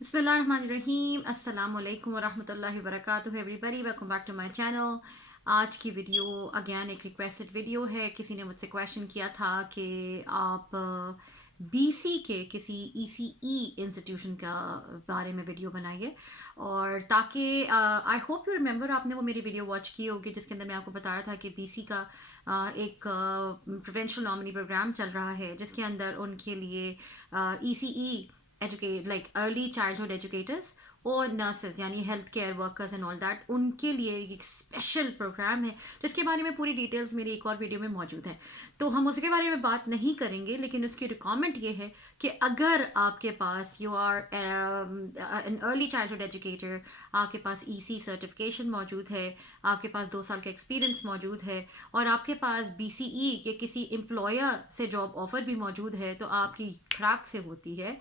बिस्मिल्लाहिर्रहमानिर्रहीम अस्सलामुअलैकुम वरहमतुल्लाहि वबरकातुहू everybody welcome back to my channel. आज की वीडियो अगेन एक रिक्वेस्टेड वीडियो है। किसी ने मुझसे क्वेश्चन किया था कि आप बीसी के किसी ईसीई इंस्टीट्यूशन का बारे में वीडियो बनाइए, और ताकि आई होप यू रिमेंबर आपने वो मेरी वीडियो वॉच की होगी जिसके अंदर मैं आपको बताया था कि बीसी का एक प्रोविंशियल नॉमिनी प्रोग्राम चल रहा है जिसके अंदर उनके लिए ECE educate like early childhood educators और नर्सेज यानी health care workers and all that, उनके लिए एक स्पेशल प्रोग्राम है जिसके बारे में पूरी डिटेल्स मेरी एक और वीडियो में मौजूद है। तो हम उसके बारे में बात नहीं करेंगे, लेकिन उसकी रिक्वायरमेंट ये है कि अगर आपके पास you are an early childhood educator, आपके पास ईसी सर्टिफिकेशन मौजूद है, आपके पास 2 साल का एक्सपीरियंस मौजूद है और आपके पास बीसीई के किसी एम्प्लॉयर से जॉब ऑफर भी मौजूद है, तो आपकी खराक से होती है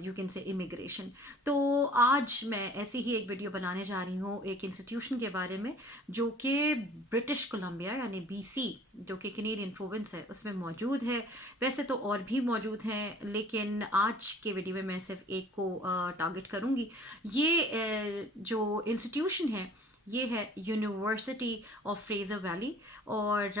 यू कैन से इमिग्रेशन। तो आज मैं ऐसी ही एक वीडियो बनाने जा रही हूँ एक इंस्टीट्यूशन के बारे में जो कि ब्रिटिश कोलंबिया यानी बीसी, जो कि कैनेडियन प्रोविंस है, उसमें मौजूद है। वैसे तो और भी मौजूद हैं, लेकिन आज के वीडियो में मैं सिर्फ एक को टारगेट करूँगी। ये जो इंस्टीट्यूशन है ये है यूनिवर्सिटी ऑफ फ्रेजर वैली, और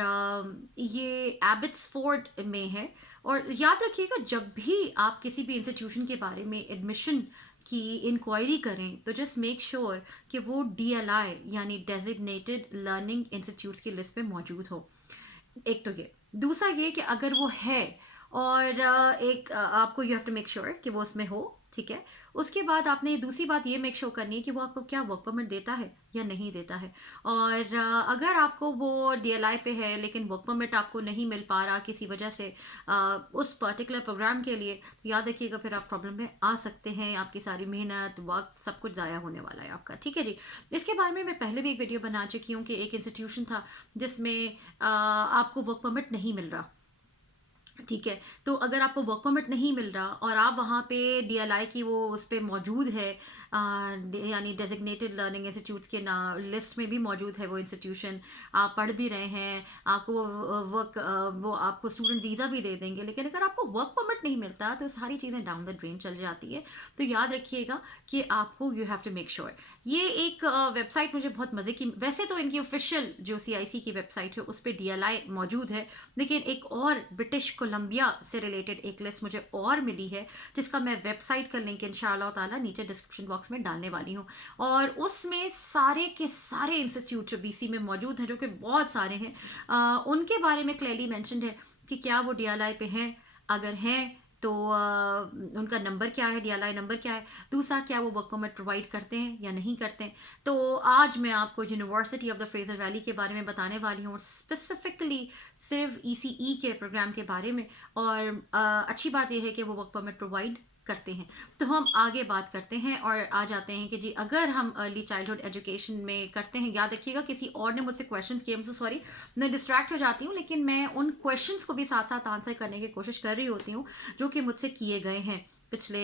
ये एबिट्सफोर्ड में है। और याद रखिएगा, जब भी आप किसी भी इंस्टीट्यूशन के बारे में एडमिशन की इंक्वायरी करें तो जस्ट मेक श्योर कि वो डीएलआई यानी डेजिग्नेटेड लर्निंग इंस्टीट्यूट्स की लिस्ट में मौजूद हो। एक तो ये, दूसरा ये कि अगर वो है और एक आपको you have to make sure कि वो उसमें हो, ठीक है। उसके बाद आपने दूसरी बात ये मेक श्योर करनी है कि वो आपको क्या वर्क परमिट देता है या नहीं देता है। और अगर आपको वो डीएलआई पे है लेकिन वर्क परमिट आपको नहीं मिल पा रहा किसी वजह से उस पर्टिकुलर प्रोग्राम के लिए, तो याद रखिएगा फिर आप प्रॉब्लम में आ सकते हैं। आपकी सारी मेहनत वक्त सब कुछ ज़ाया होने वाला है आपका, ठीक है जी। इसके बारे में मैं पहले भी एक वीडियो बना चुकी हूँ कि एक इंस्टीट्यूशन था जिसमें आपको वर्क परमिट नहीं मिल रहा, ठीक है। तो अगर आपको वर्क परमिट नहीं मिल रहा और आप वहाँ पे डीएलआई की वो उस पर मौजूद है, यानी डेजिग्नेटेड लर्निंग इंस्टीट्यूट्स के ना लिस्ट में भी मौजूद है वो इंस्टीट्यूशन, आप पढ़ भी रहे हैं, आपको वो आपको स्टूडेंट वीज़ा भी दे देंगे, लेकिन अगर आपको वर्क परमिट नहीं मिलता तो सारी चीज़ें डाउन द ड्रेन चल जाती है। तो याद रखिएगा कि आपको you have to make sure. ये एक वेबसाइट मुझे बहुत मज़े की, वैसे तो इनकी ऑफिशियल जो सीआईसी की वेबसाइट है उस पर डीएलआई मौजूद है, लेकिन एक और ब्रिटिश कोलंबिया से रिलेटेड एक लिस्ट मुझे और मिली है जिसका मैं वेबसाइट का लिंक इंशाअल्लाह ताला नीचे डिस्क्रिप्शन बॉक्स में डालने वाली हूँ। और उसमें सारे के सारे इंस्टीट्यूट जो बीसी में मौजूद हैं, जो कि बहुत सारे हैं, उनके बारे में क्लियरली मेंशन्ड है कि क्या वो डीएलआई पे हैं, अगर हैं तो उनका नंबर क्या है, डीएलआई नंबर क्या है, दूसरा क्या वो वर्क परमिट प्रोवाइड करते हैं या नहीं करते हैं। तो आज मैं आपको university of the Fraser valley के बारे में बताने वाली हूँ, स्पेसिफिकली सिर्फ ईसीई के प्रोग्राम के बारे में। और अच्छी बात यह है कि वो वर्क परमिट प्रोवाइड करते हैं। तो हम आगे बात करते हैं और आ जाते हैं कि जी अगर हम अर्ली चाइल्डहुड एजुकेशन में करते हैं, याद रखिएगा किसी और ने मुझसे क्वेश्चंस किए, मुझसे सॉरी, मैं डिस्ट्रैक्ट हो जाती हूँ, लेकिन मैं उन क्वेश्चंस को भी साथ साथ आंसर करने की कोशिश कर रही होती हूँ जो कि मुझसे किए गए हैं। पिछले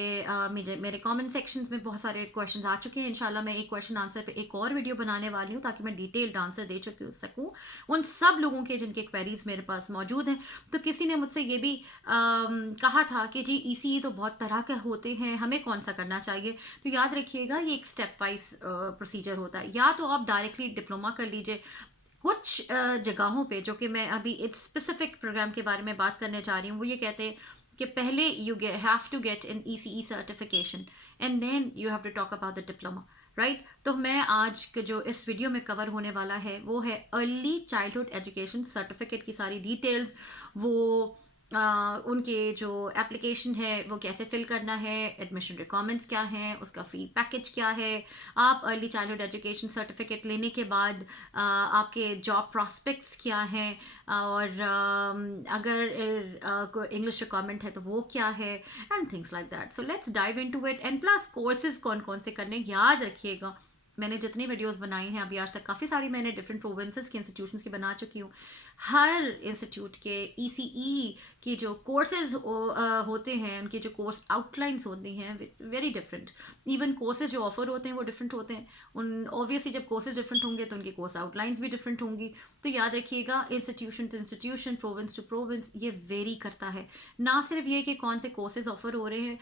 मेरे कमेंट सेक्शंस में बहुत सारे क्वेश्चंस आ चुके हैं। इंशाल्लाह मैं एक क्वेश्चन आंसर पे एक और वीडियो बनाने वाली हूँ ताकि मैं डिटेल्ड आंसर दे सकूँ उन सब लोगों के जिनके क्वेरीज मेरे पास मौजूद हैं। तो किसी ने मुझसे ये भी कहा था कि जी ईसीई तो बहुत तरह के होते हैं, हमें कौन सा करना चाहिए। तो याद रखिएगा ये एक स्टेप वाइज प्रोसीजर होता है। या तो आप डायरेक्टली डिप्लोमा कर लीजिए, कुछ जगहों पे जो कि मैं अभी एक स्पेसिफिक प्रोग्राम के बारे में बात करने जा रही हूँ, वो ये कहते हैं कि पहले you have to get an ECE certification and then you have to talk about the diploma, right. तो मैं आज के जो इस वीडियो में कवर होने वाला है वो है अर्ली चाइल्डहुड एजुकेशन सर्टिफिकेट की सारी डिटेल्स, वो उनके जो एप्लीकेशन है वो कैसे फिल करना है, एडमिशन रिक्वायरमेंट्स क्या हैं, उसका फ़ी पैकेज क्या है, आप अर्ली चाइल्डहुड एजुकेशन सर्टिफिकेट लेने के बाद आपके जॉब प्रॉस्पेक्ट्स क्या हैं, और अगर कोई इंग्लिश रिक्वायरमेंट है तो वो क्या है, and things like that. So let's dive into it. And plus courses कौन कौन से करने, याद रखिएगा मैंने जितनी वीडियोस बनाई हैं अभी आज तक, काफ़ी सारी मैंने डिफरेंट प्रोविंसेस के इंस्टीट्यूशंस की बना चुकी हूँ। हर इंस्टीट्यूट के ECE के जो कोर्सेज होते हैं, उनके जो कोर्स आउटलाइंस होती हैं, वेरी डिफरेंट। इवन कोर्सेज जो ऑफर होते हैं वो डिफरेंट होते हैं। उन ऑब्वियसली जब कोर्सेज डिफरेंट होंगे तो उनके कोर्स आउटलाइंस भी डिफरेंट होंगी। तो याद रखिएगा, institution to institution, province to province, ये वेरी करता है। ना सिर्फ ये कि कौन से कोर्सेज ऑफर हो रहे हैं,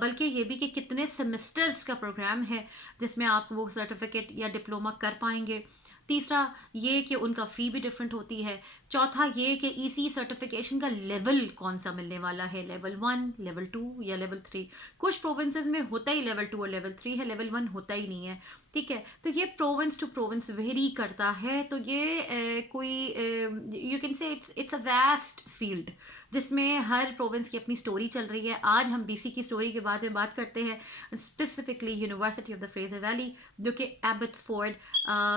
बल्कि ये भी कि कितने सेमेस्टर्स का प्रोग्राम है जिसमें आप वो सर्टिफिकेट या डिप्लोमा कर पाएंगे। तीसरा ये कि उनका फ़ी भी डिफरेंट होती है। चौथा ये कि EC सर्टिफिकेशन का लेवल कौन सा मिलने वाला है, लेवल 1, लेवल 2 या लेवल 3। कुछ प्रोविंसेस में होता ही लेवल 2 और लेवल 3 है, लेवल 1 होता ही नहीं है। ठीक है, तो ये प्रोविंस टू प्रोविंस वेरी करता है। तो ये कोई you can say it's a vast field जिसमें हर प्रोविंस की अपनी स्टोरी चल रही है। आज हम BC की स्टोरी के बारे में बात करते हैं, specifically university of the Fraser valley, जो कि एबट्सफोर्ड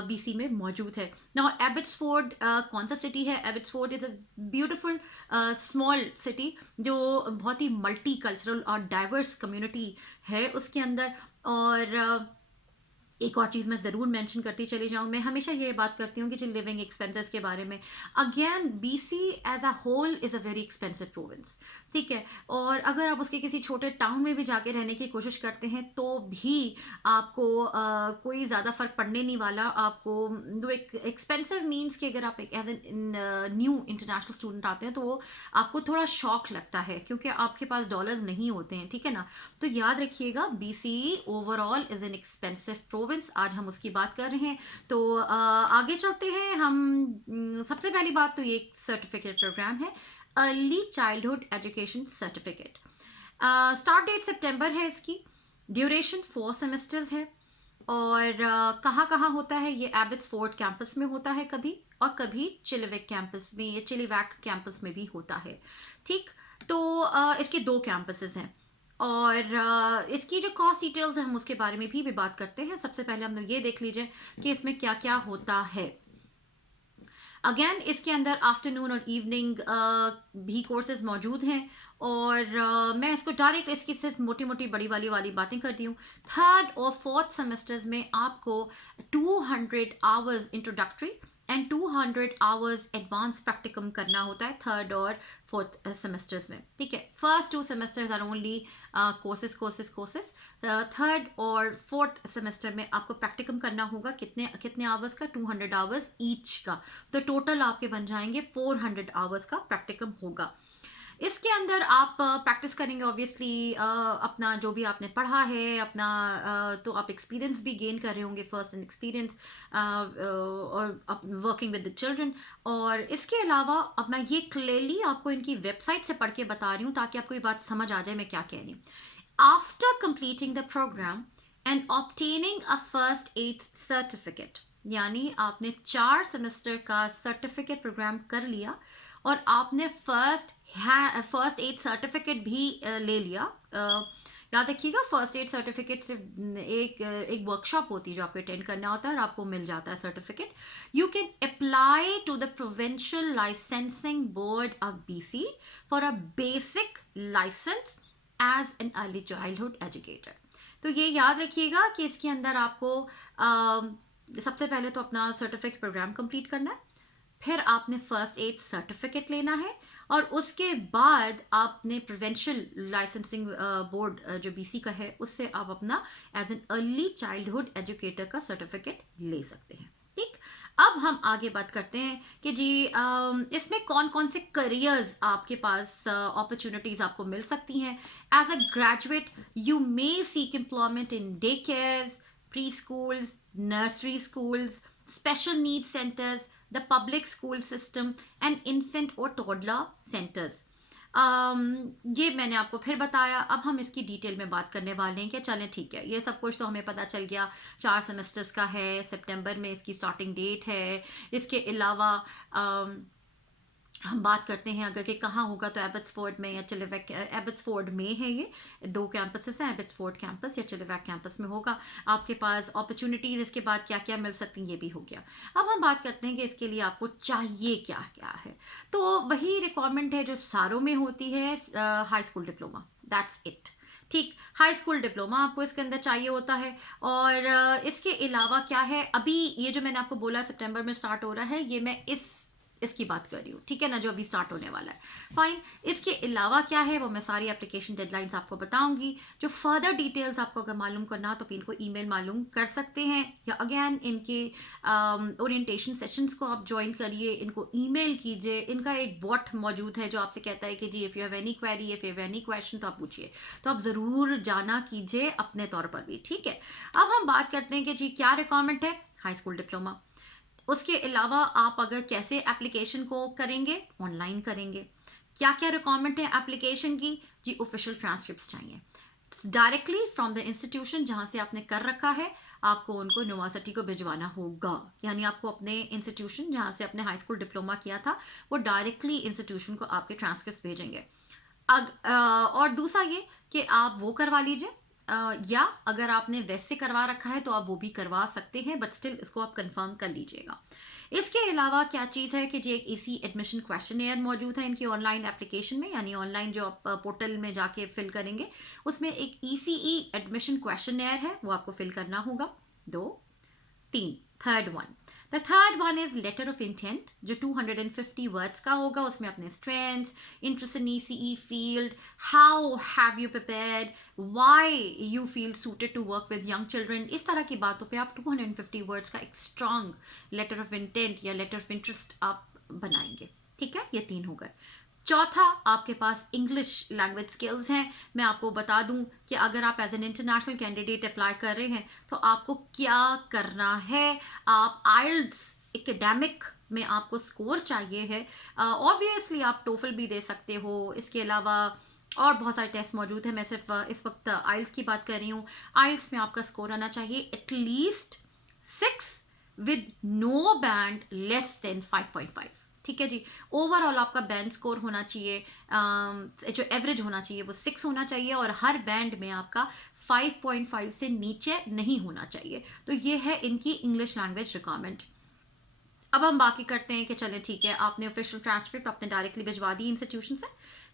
BC में मौजूद है। नाउ एबट्सफोर्ड कौन सा सिटी है? Abbotsford is a beautiful small city जो बहुत ही मल्टी कल्चरल और डाइवर्स कम्युनिटी है उसके अंदर। और एक और चीज़ मैं ज़रूर मेंशन करती चली जाऊँ, मैं हमेशा ये बात करती हूँ कि जो लिविंग एक्सपेंसेस के बारे में, again BC as a whole is a very expensive province. ठीक है, और अगर आप उसके किसी छोटे टाउन में भी जाके रहने की कोशिश करते हैं तो भी आपको कोई ज़्यादा फ़र्क पड़ने नहीं वाला। आपको जो एक एक्सपेंसिव मीन्स कि अगर आप एक as an new international student आते हैं तो वो आपको थोड़ा शॉक लगता है क्योंकि आपके पास डॉलर्स नहीं होते हैं। ठीक है ना, तो याद रखिएगा BC overall is an expensive province. आज हम उसकी बात कर रहे हैं। तो आगे चलते हैं हम। सबसे पहली बात तो ये सर्टिफिकेट प्रोग्राम है, early childhood education certificate. Start date सितंबर है इसकी। ड्यूरेशन 4 सेमेस्टर्स है। और कहाँ कहाँ होता है ये? एबट्सफोर्ड कैंपस में होता है कभी, और कभी चिलीवैक कैंपस में या चिलीवैक कैंपस में भी होता है। ठीक, तो इसके 2 कैंपसेस हैं। और इसकी जो कॉस्ट डिटेल्स हैं हम उसके बारे में भी बात करते हैं। सबसे पहले हम लोग ये देख लीजिए कि इसमें क्या क्या होता है। अगेन इसके अंदर आफ्टरनून और इवनिंग भी कोर्सेज मौजूद हैं। और मैं इसको डायरेक्ट इसकी सिर्फ मोटी मोटी बड़ी वाली बातें करती हूँ। 3rd और 4th सेमेस्टर्स में आपको 200 hours introductory and 200 hours advance practicum करना होता है 3rd और 4th सेमेस्टर्स में। ठीक है, first 2 semesters are only courses. 3rd और 4th सेमेस्टर में आपको प्रैक्टिकम करना होगा कितने आवर्स का? 200 आवर्स ईच का। तो टोटल आपके बन जाएंगे 400 आवर्स का प्रैक्टिकम होगा। इसके अंदर आप प्रैक्टिस करेंगे ऑब्वियसली अपना जो भी आपने पढ़ा है अपना, तो आप एक्सपीरियंस भी गेन कर रहे होंगे, फर्स्ट एंड एक्सपीरियंस और वर्किंग विद द चिल्ड्रन। और इसके अलावा अब मैं ये क्लियरली आपको इनकी वेबसाइट से पढ़ के बता रही हूँ ताकि आपको ये बात समझ आ जाए मैं क्या कह रही हूँ। After completing the programme and obtaining a first aid certificate, यानी आपने 4 सेमेस्टर का सर्टिफिकेट प्रोग्राम कर लिया और आपने फर्स्ट एड सर्टिफिकेट भी ले लिया। याद रखिएगा, फर्स्ट एड सर्टिफिकेट सिर्फ एक वर्कशॉप होती है जो आपको अटेंड करना होता है और आपको मिल जाता है certificate. You can apply to the provincial licensing board of BC for a basic licence as an early childhood educator. तो ये याद रखिएगा कि इसके अंदर आपको सबसे पहले तो अपना सर्टिफिकेट प्रोग्राम कंप्लीट करना है, फिर आपने फर्स्ट एड सर्टिफिकेट लेना है, और उसके बाद आपने प्रोविंशियल लाइसेंसिंग बोर्ड जो BC का है उससे आप अपना as an early childhood educator का सर्टिफिकेट ले सकते हैं। ठीक, अब हम आगे बात करते हैं कि जी इसमें कौन कौन से करियर्स आपके पास अपॉर्चुनिटीज आपको मिल सकती हैं। As a graduate you may seek employment in day cares, pre schools, nursery schools, special need centres, the public school system and infant or toddler centers। ये मैंने आपको फिर बताया। अब हम इसकी डिटेल में बात करने वाले हैं कि चलें ठीक है, ये सब कुछ तो हमें पता चल गया। 4 सेमेस्टर्स का है, सितंबर में इसकी स्टार्टिंग डेट है। इसके अलावा हम बात करते हैं अगर कि कहाँ होगा, तो एबट्सफोर्ड में या चिलीवैक। एबट्सफोर्ड में है, ये 2 कैंपसेस हैं, एबट्सफोर्ड कैंपस या चिलीवैक कैंपस में होगा। आपके पास अपॉर्चुनिटीज़ इसके बाद क्या क्या मिल सकती हैं ये भी हो गया। अब हम बात करते हैं कि इसके लिए आपको चाहिए क्या क्या है। तो वही रिक्वायरमेंट है जो सारों में होती है, high school diploma, that's it. ठीक, हाई स्कूल डिप्लोमा आपको इसके अंदर चाहिए होता है। और इसके अलावा क्या है, अभी ये जो मैंने आपको बोला सितंबर में स्टार्ट हो रहा है, ये मैं इस इसकी बात कर रही हूँ, ठीक है ना, जो अभी स्टार्ट होने वाला है। फाइन, इसके अलावा क्या है वो मैं सारी एप्लीकेशन डेडलाइंस आपको बताऊंगी। जो फर्दर डिटेल्स आपको अगर मालूम करना तो इनको ईमेल मालूम कर सकते हैं, या अगेन इनके ओरिएंटेशन सेशंस को आप ज्वाइन करिए, इनको ईमेल कीजिए। इनका एक बॉट मौजूद है जो आपसे कहता है कि जी if you have any query, if you have any question तो आप पूछिए। तो आप ज़रूर जाना कीजिए अपने तौर पर भी, ठीक है। अब हम बात करते हैं कि जी क्या रिक्वायरमेंट है हाई स्कूल डिप्लोमा। उसके अलावा आप अगर कैसे एप्लीकेशन को करेंगे, ऑनलाइन करेंगे। क्या क्या रिक्वायरमेंट है एप्लीकेशन की, जी ऑफिशियल ट्रांसक्रिप्ट चाहिए डायरेक्टली फ्रॉम द इंस्टीट्यूशन जहां से आपने कर रखा है, आपको उनको यूनिवर्सिटी को भिजवाना होगा। यानी आपको अपने इंस्टीट्यूशन जहां से अपने हाई स्कूल डिप्लोमा किया था वो डायरेक्टली इंस्टीट्यूशन को आपके ट्रांसक्रिप्ट भेजेंगे। और दूसरा ये कि आप वो करवा लीजिए, या अगर आपने वैसे करवा रखा है तो आप वो भी करवा सकते हैं, बट स्टिल इसको आप कंफर्म कर लीजिएगा। इसके अलावा क्या चीज़ है कि जी एक ईसी एडमिशन क्वेश्चनेयर मौजूद है इनकी ऑनलाइन एप्लीकेशन में, यानी ऑनलाइन जो आप पोर्टल में जाके फिल करेंगे उसमें एक ईसीई एडमिशन क्वेश्चनेयर है, वो आपको फिल करना होगा। 2 3 third one, the third one is letter of intent जो 250 वर्ड्स का होगा। उसमें अपने strengths, interest in ECE field, how have you prepared, why you feel suited to work with young children, इस तरह की बातों पे आप 250 वर्ड्स का एक स्ट्रॉन्ग लेटर ऑफ इंटेंट या लेटर ऑफ इंटरेस्ट आप बनाएंगे, ठीक है। ये 3 हो गए। चौथा, आपके पास इंग्लिश लैंग्वेज स्किल्स हैं। मैं आपको बता दूं कि अगर आप as an international candidate apply कर रहे हैं तो आपको क्या करना है। आप आइल्स एकेडमिक में आपको स्कोर चाहिए है। ऑब्वियसली आप टोफल भी दे सकते हो, इसके अलावा और बहुत सारे टेस्ट मौजूद हैं। मैं सिर्फ इस वक्त आइल्स की बात कर रही हूँ। आइल्स में आपका स्कोर आना चाहिए at least 6 with no band less than 5.5, ठीक है जी। ओवरऑल आपका बैंड स्कोर होना चाहिए, जो एवरेज होना चाहिए वो 6 होना चाहिए, और हर बैंड में आपका 5.5 से नीचे नहीं होना चाहिए। तो ये है इनकी इंग्लिश लैंग्वेज रिक्वायरमेंट। अब हम बाकी करते हैं कि चलें ठीक है, आपने ऑफिशियल ट्रांसक्रिप्ट आपने डायरेक्टली भिजवा दी इंस्टीट्यूशन से।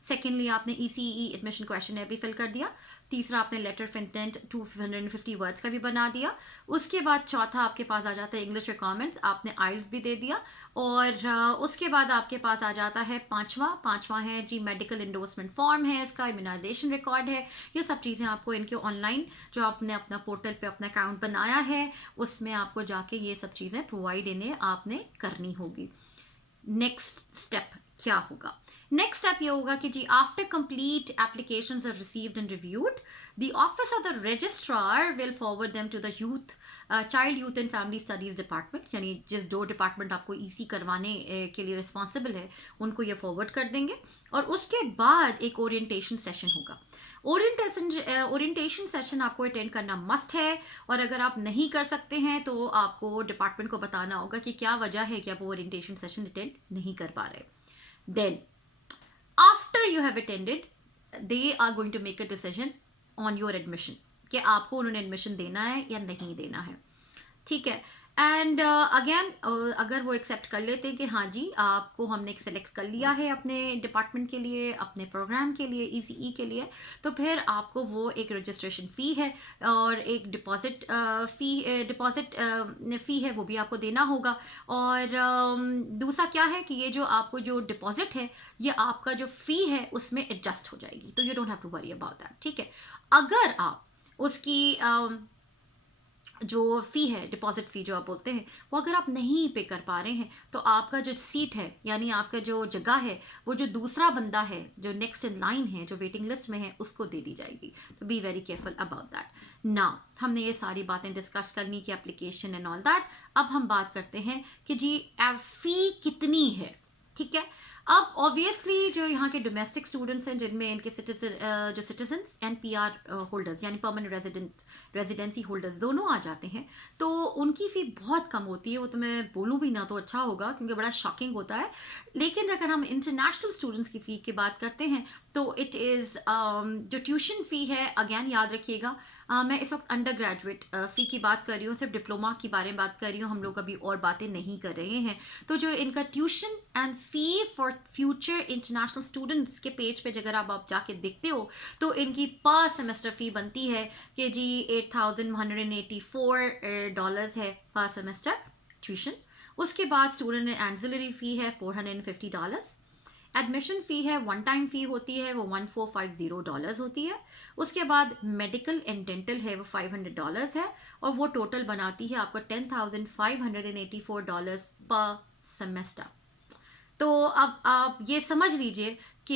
सेकेंडली आपने ईसीई एडमिशन क्वेश्चन भी फिल कर दिया। तीसरा आपने लेटर ऑफ इंटेंट 250 वर्ड्स का भी बना दिया। उसके बाद चौथा आपके पास आ जाता है इंग्लिश रिक्वायरमेंट्स, आपने आइल्स भी दे दिया। और उसके बाद आपके पास आ जाता है पांचवा है जी मेडिकल इंडोर्समेंट फॉर्म है, इसका इम्यूनाइजेशन रिकॉर्ड है। ये सब चीज़ें आपको इनके ऑनलाइन जो आपने अपना पोर्टल पे अपना अकाउंट बनाया है उसमें आपको जाके ये सब चीज़ें प्रोवाइड इन्हें आपने करनी होगी। नेक्स्ट स्टेप क्या होगा? नेक्स्ट स्टेप ये होगा कि जी after complete applications are received and reviewed, the office of the registrar will forward them to the child youth and family studies department, यानी जिस जो डिपार्टमेंट आपको ईसी करवाने के लिए रिस्पॉन्सिबल है उनको ये फॉरवर्ड कर देंगे। और उसके बाद एक ओरिएंटेशन सेशन होगा। ओरिएंटेशन सेशन आपको अटेंड करना मस्ट है, और अगर आप नहीं कर सकते हैं तो आपको डिपार्टमेंट को बताना होगा कि क्या वजह है कि आप वो ओरिएंटेशन सेशन अटेंड नहीं कर पा रहे। Then after you have attended they are going to make a decision on your admission कि आपको उन्होंने एडमिशन देना है या नहीं देना है, ठीक है। एंड अगेन अगर वो एक्सेप्ट कर लेते हैं कि हाँ जी आपको हमने एक सेलेक्ट कर लिया है अपने डिपार्टमेंट के लिए, अपने प्रोग्राम के लिए, ईसीई के लिए, तो फिर आपको वो एक रजिस्ट्रेशन फ़ी है और एक डिपॉजिट फ़ी है वो भी आपको देना होगा। और दूसरा क्या है कि ये जो आपको जो डिपॉजिट है ये आपका जो फ़ी है उसमें एडजस्ट हो जाएगी, तो you don't have to worry about that, ठीक है। अगर आप उसकी जो फ़ी है, डिपॉजिट फ़ी जो आप बोलते हैं, वो अगर आप नहीं पे कर पा रहे हैं तो आपका जो सीट है यानी आपका जो जगह है वो जो दूसरा बंदा है जो नेक्स्ट इन लाइन है जो वेटिंग लिस्ट में है उसको दे दी जाएगी। तो be very careful about that. Now हमने ये सारी बातें डिस्कस करनी की एप्लीकेशन एंड ऑल दैट। अब हम बात करते हैं कि जी फ़ी कितनी है, ठीक है। अब ऑब्वियसली जो यहाँ के डोमेस्टिक स्टूडेंट्स हैं जिनमें इनके सिटीजन्स एंड पीआर होल्डर्स यानी परमानेंट रेजिडेंसी होल्डर्स दोनों आ जाते हैं, तो उनकी फ़ी बहुत कम होती है। वो तो मैं बोलूँ भी ना तो अच्छा होगा क्योंकि बड़ा शॉकिंग होता है। लेकिन अगर हम इंटरनेशनल स्टूडेंट्स की फ़ी की बात करते हैं तो इट इज़ जो ट्यूशन फ़ी है, अगेन याद रखिएगा मैं इस वक्त अंडर ग्रेजुएट फ़ी की बात कर रही हूँ, सिर्फ डिप्लोमा के बारे में बात कर रही हूँ, हम लोग अभी और बातें नहीं कर रहे हैं। तो जो इनका tuition and fee for future international students के पेज पे अगर आप जाके देखते हो तो इनकी पर सेमेस्टर फ़ी बनती है कि जी $8,184 है पर सेमेस्टर ट्यूशन। उसके बाद स्टूडेंट एंसिलरी फ़ी है $450। एडमिशन फ़ी है, वन टाइम फ़ी होती है वो $1450 होती है। उसके बाद मेडिकल एंड डेंटल है वो $500 है, और वो टोटल बनाती है आपका $10,584 पर सेमेस्टर। तो अब आप ये समझ लीजिए कि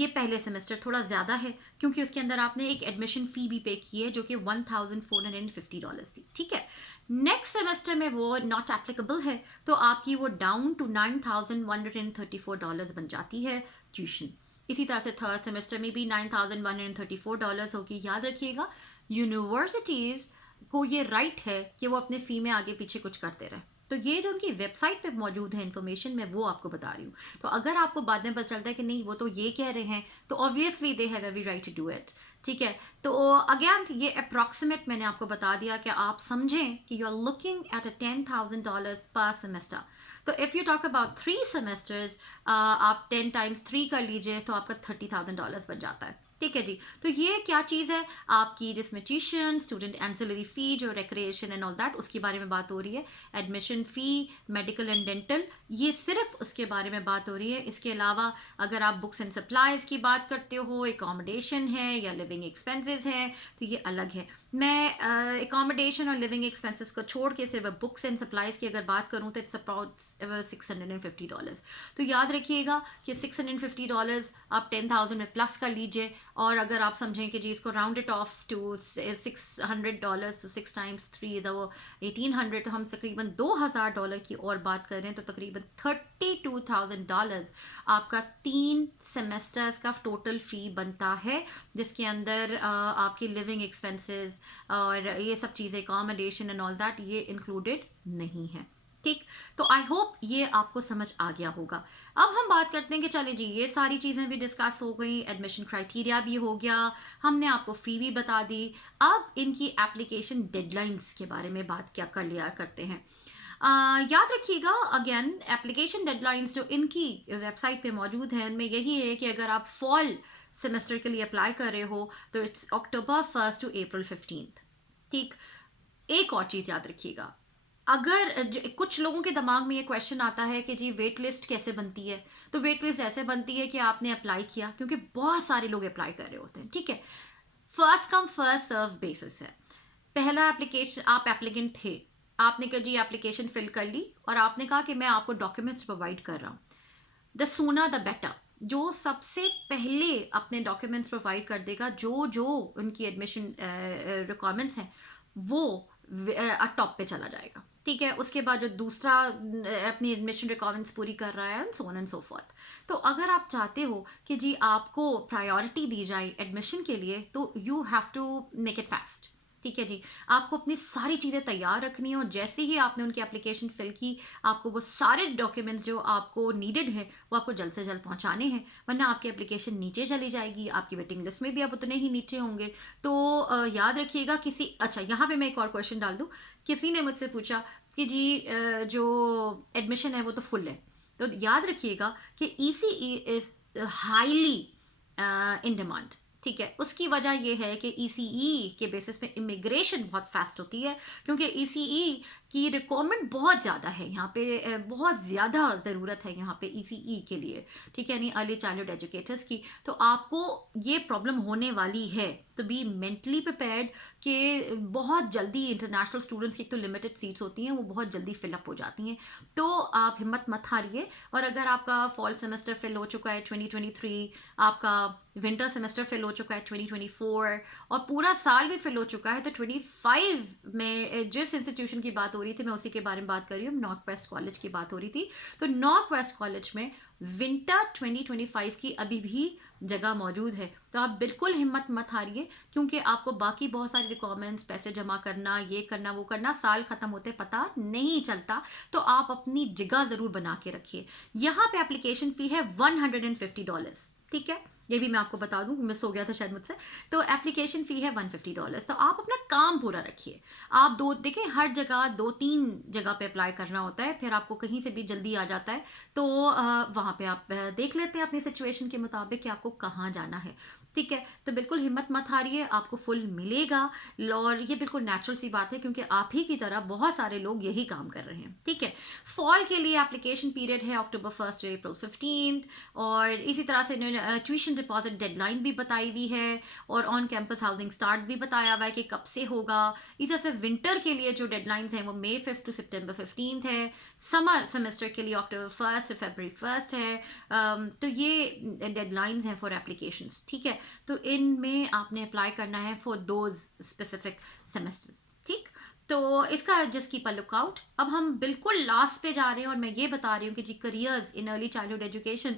ये पहले सेमेस्टर थोड़ा ज़्यादा है, क्योंकि उसके अंदर आपने एक एडमिशन फ़ी भी पे की है जो कि $1,450 थी, ठीक है। नेक्स्ट सेमेस्टर में वो नॉट एप्लीकेबल है, तो आपकी वो डाउन टू $9,134 बन जाती है ट्यूशन। इसी तरह से थर्ड सेमेस्टर में भी $9,134 होगी। याद रखिएगा, यूनिवर्सिटीज़ को ये राइट है कि वो अपने फ़ी में आगे पीछे कुछ करते रहे। तो ये जो उनकी वेबसाइट पे मौजूद है इन्फॉर्मेशन, मैं वो आपको बता रही हूँ। तो अगर आपको बाद में पता चलता है कि नहीं वो तो ये कह रहे हैं, तो obviously they have every right to do it, ठीक है। तो अगेन ये अप्रॉक्सीमेट मैंने आपको बता दिया कि आप समझें कि you are looking at a $10,000 per semester. तो if you talk about 3 semesters, आप 10 टाइम्स 3 कर लीजिए तो आपका $30,000 बन जाता है, ठीक है जी। तो ये क्या चीज़ है आपकी, जिसमें ट्यूशन, स्टूडेंट एंसिलरी फ़ी, जो रिक्रिएशन एंड ऑल दैट, उसके बारे में बात हो रही है। Admission fee, medical and dental, ये सिर्फ उसके बारे में बात हो रही है। इसके अलावा अगर आप बुक्स एंड सप्लाइज की बात करते हो, एकोमोडेशन है या लिविंग एक्सपेंसेस है, तो ये अलग है। मैं एकोमोडेशन और लिविंग एक्सपेंसेस को छोड़ के सिर्फ बुक्स एंड सप्लाइज की अगर बात करूँ तो इट्स अबाउट $650। तो याद रखिएगा कि $650 आप 10,000 में प्लस कर लीजिए, और अगर आप समझें कि जी इसको राउंड इट ऑफ टू $600, तो 6 टाइम्स 3 इज वो 1800, तो हम तकरीबन $2,000 की और बात कर रहे हैं, तो तकरीबन $32,000 आपका 3 सेमेस्टर्स का टोटल फ़ी बनता है, जिसके अंदर आपकी लिविंग एक्सपेंसेस और ये सब चीज़ें, अकोमोडेशन एंड ऑल दैट, ये इंक्लूडेड नहीं है, ठीक। तो आई होप ये आपको समझ आ गया होगा। अब हम बात करते हैं कि चलिए जी ये सारी चीज़ें भी डिस्कस हो गई, एडमिशन क्राइटेरिया भी हो गया, हमने आपको फ़ी भी बता दी। अब इनकी एप्लीकेशन डेडलाइंस के बारे में बात क्या कर लिया करते हैं। याद रखिएगा, अगेन एप्लीकेशन डेडलाइंस जो इनकी वेबसाइट पे मौजूद है उनमें यही है कि अगर आप फॉल सेमेस्टर के लिए अप्लाई कर रहे हो तो इट्स October 1 to April 15, ठीक। एक और चीज़ याद रखिएगा, अगर कुछ लोगों के दिमाग में ये क्वेश्चन आता है कि जी वेट लिस्ट कैसे बनती है, तो वेट लिस्ट ऐसे बनती है कि आपने अप्लाई किया, क्योंकि बहुत सारे लोग अप्लाई कर रहे होते हैं, ठीक है। First come first serve basis है। पहला एप्लीकेशन, आप एप्लीकेंट थे, आपने कहा जी एप्लीकेशन फिल कर ली और आपने कहा कि मैं आपको डॉक्यूमेंट्स प्रोवाइड कर रहा हूँ, द सूनर द बेटर। जो सबसे पहले अपने डॉक्यूमेंट्स प्रोवाइड कर देगा, जो जो उनकी एडमिशन रिक्वायरमेंट्स हैं, वो टॉप पे चला जाएगा, ठीक है। उसके बाद जो दूसरा अपनी एडमिशन रिक्वायरमेंट्स पूरी कर रहा है, so on and so forth. तो अगर आप चाहते हो कि जी आपको प्रायोरिटी दी जाए एडमिशन के लिए, तो you have to make it fast, ठीक है जी। आपको अपनी सारी चीज़ें तैयार रखनी है, और जैसे ही आपने उनकी एप्लीकेशन फिल की, आपको वो सारे डॉक्यूमेंट्स जो आपको नीडेड है वो आपको जल्द से जल्द पहुंचाने हैं, वरना आपकी एप्लीकेशन नीचे चली जाएगी, आपकी वेटिंग लिस्ट में भी आप उतने ही नीचे होंगे। तो याद रखिएगा, अच्छा यहाँ पे मैं एक और क्वेश्चन डाल दूँ। किसी ने मुझसे पूछा कि जी जो एडमिशन है वो तो फुल है, तो याद रखिएगा कि ECE is highly in demand, ठीक है। उसकी वजह यह है कि ECE के बेसिस पे इमिग्रेशन बहुत फास्ट होती है, क्योंकि ECE की रिक्वायरमेंट बहुत ज़्यादा है यहाँ पे, बहुत ज़्यादा ज़रूरत है यहाँ पे ECE के लिए, ठीक है, यानी अर्ली चाइल्डहुड एजुकेटर्स की। तो आपको ये प्रॉब्लम होने वाली है, तो बी मेंटली प्रिपेयर्ड कि बहुत जल्दी इंटरनेशनल स्टूडेंट्स की तो लिमिटेड सीट्स होती हैं, वो बहुत जल्दी फिलअप हो जाती हैं। तो आप हिम्मत मत हारिए, और अगर आपका फॉल सेमेस्टर फिल हो चुका है 2023, आपका विंटर सेमेस्टर फिल हो चुका है 2024, और पूरा साल भी फिल हो चुका है, तो 25 में जिस इंस्टीट्यूशन की बात हो रही थी मैं उसी के बारे में बात कर रही हूँ, नॉर्थ वेस्ट कॉलेज की बात हो रही थी। तो नॉर्थ वेस्ट कॉलेज में विंटर 2025 की अभी भी जगह मौजूद है। तो आप बिल्कुल हिम्मत मत हारिए, क्योंकि आपको बाकी बहुत सारे रिक्वायरमेंट्स, पैसे जमा करना, ये करना वो करना, साल ख़त्म होते पता नहीं चलता। तो आप अपनी जगह ज़रूर बना के रखिए। यहाँ पे एप्लीकेशन फ़ी है $150, ठीक है। ये भी मैं आपको बता दूं, मिस हो गया था शायद मुझसे। तो एप्लीकेशन फ़ी है $150। तो आप अपना काम पूरा रखिए। आप देखिए हर जगह 2-3 जगह पे अप्लाई करना होता है, फिर आपको कहीं से भी जल्दी आ जाता है, तो वहाँ पे आप देख लेते हैं अपनी सिचुएशन के मुताबिक कि आपको कहाँ जाना है। ठीक है, तो बिल्कुल हिम्मत मत हारिए, आपको फुल मिलेगा। और ये बिल्कुल नेचुरल सी बात है क्योंकि आप ही की तरह बहुत सारे लोग यही काम कर रहे हैं। ठीक है, फॉल के लिए एप्लीकेशन पीरियड है अक्टूबर 1 टू अप्रैल 15, और इसी तरह से इन्होंने ट्यूशन डिपॉजिट डेडलाइन भी बताई हुई है, और ऑन कैंपस हाउसिंग स्टार्ट भी बताया हुआ है कि कब से होगा। इसी तरह से विंटर के लिए जो डेडलाइंस हैं वो मई 5 टू सितंबर 15 है। समर सेमेस्टर के लिए अक्टूबर 1 से फरवरी 1 है। तो ये डेडलाइंस हैं फॉर एप्लीकेशंस। ठीक है, तो इनमें आपने अप्लाई करना है फॉर दोज स्पेसिफिक सेमेस्टर्स। ठीक, तो इसका just keep a look out. अब हम बिल्कुल लास्ट पे जा रहे हैं और मैं ये बता रही हूँ कि जी careers in early childhood education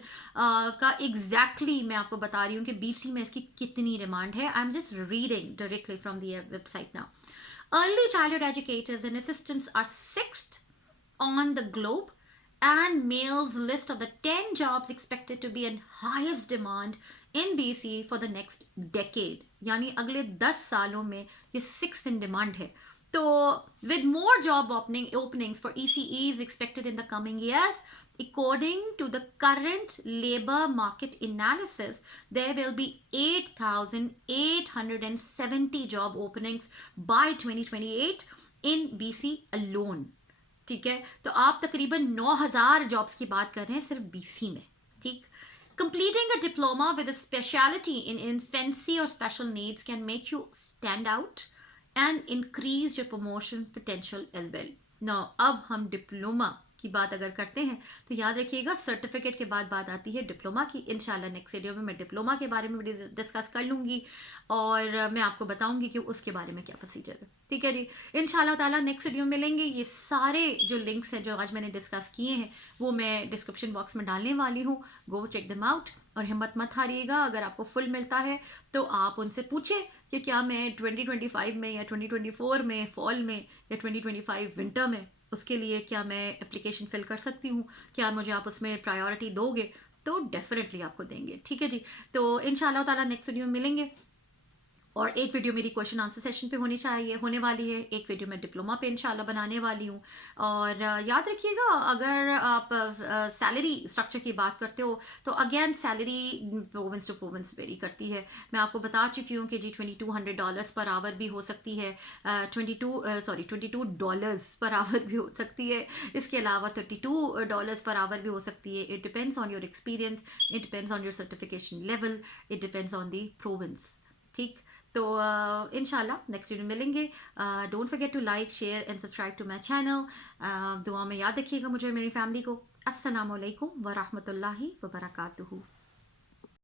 का एग्जैक्टली मैं आपको बता रही हूँ कि बीसी में इसकी कितनी डिमांड है। I am just reading directly from the website now. Early childhood educators and assistants are sixth on the globe, and Mail's list of the 10 jobs expected to be in highest demand in BC for the next decade, यानी अगले 10 सालों में ये 6th in demand है। तो with more job openings for ECEs expected in the coming years, according to the current labor market analysis, there will be 8,870 job openings by 2028 in BC alone। ठीक है, तो आप तकरीबन 9,000 जॉब्स की बात कर रहे हैं सिर्फ बीसी में। ठीक, completing a diploma with a specialty in infancy or special needs can make you stand out and increase your promotion potential as well. Now, अब हम डिप्लोमा की बात अगर करते हैं तो याद रखिएगा सर्टिफिकेट के बाद बात आती है डिप्लोमा की। इंशाल्लाह नेक्स्ट वीडियो में मैं डिप्लोमा के बारे में भी डिस्कस कर लूँगी और मैं आपको बताऊंगी कि उसके बारे में क्या प्रोसीजर है। ठीक है जी, इंशाल्लाह ताला नेक्स्ट वीडियो में मिलेंगे। ये सारे जो लिंक्स हैं जो आज मैंने डिस्कस किए हैं वो मैं डिस्क्रिप्शन बॉक्स में डालने वाली हूँ। गो चेक दम आउट और हिम्मत मत हारिएगा। अगर आपको फुल मिलता है तो आप उनसे पूछें कि क्या मैं 2025 में या 2024 में फॉल में या 2025 विंटर में उसके लिए क्या मैं एप्लीकेशन फिल कर सकती हूँ, क्या मुझे आप उसमें प्रायोरिटी दोगे, तो डेफिनेटली आपको देंगे। ठीक है जी, तो इंशाल्लाह ताला नेक्स्ट वीडियो में मिलेंगे। और एक वीडियो मेरी क्वेश्चन आंसर सेशन पे होने वाली है, एक वीडियो मैं डिप्लोमा पे इंशाल्लाह बनाने वाली हूँ। और याद रखिएगा अगर आप सैलरी स्ट्रक्चर की बात करते हो तो again salary province to province vary करती है। मैं आपको बता चुकी हूँ कि जी $2200 पर आवर भी हो सकती है, $22 पर आवर भी हो सकती है, इसके अलावा $32 पर आवर भी हो सकती है। It depends on your experience, it depends on your certification level, it depends on the province. ठीक, तो इंशाल्लाह नेक्स्ट वीडियो मिलेंगे। Don't forget to like share and subscribe to my channel. दुआ में याद रखिएगा मुझे और मेरी फैमिली को। अस्सलाम वालेकुम व रहमतुल्लाहि व बरकातुहू।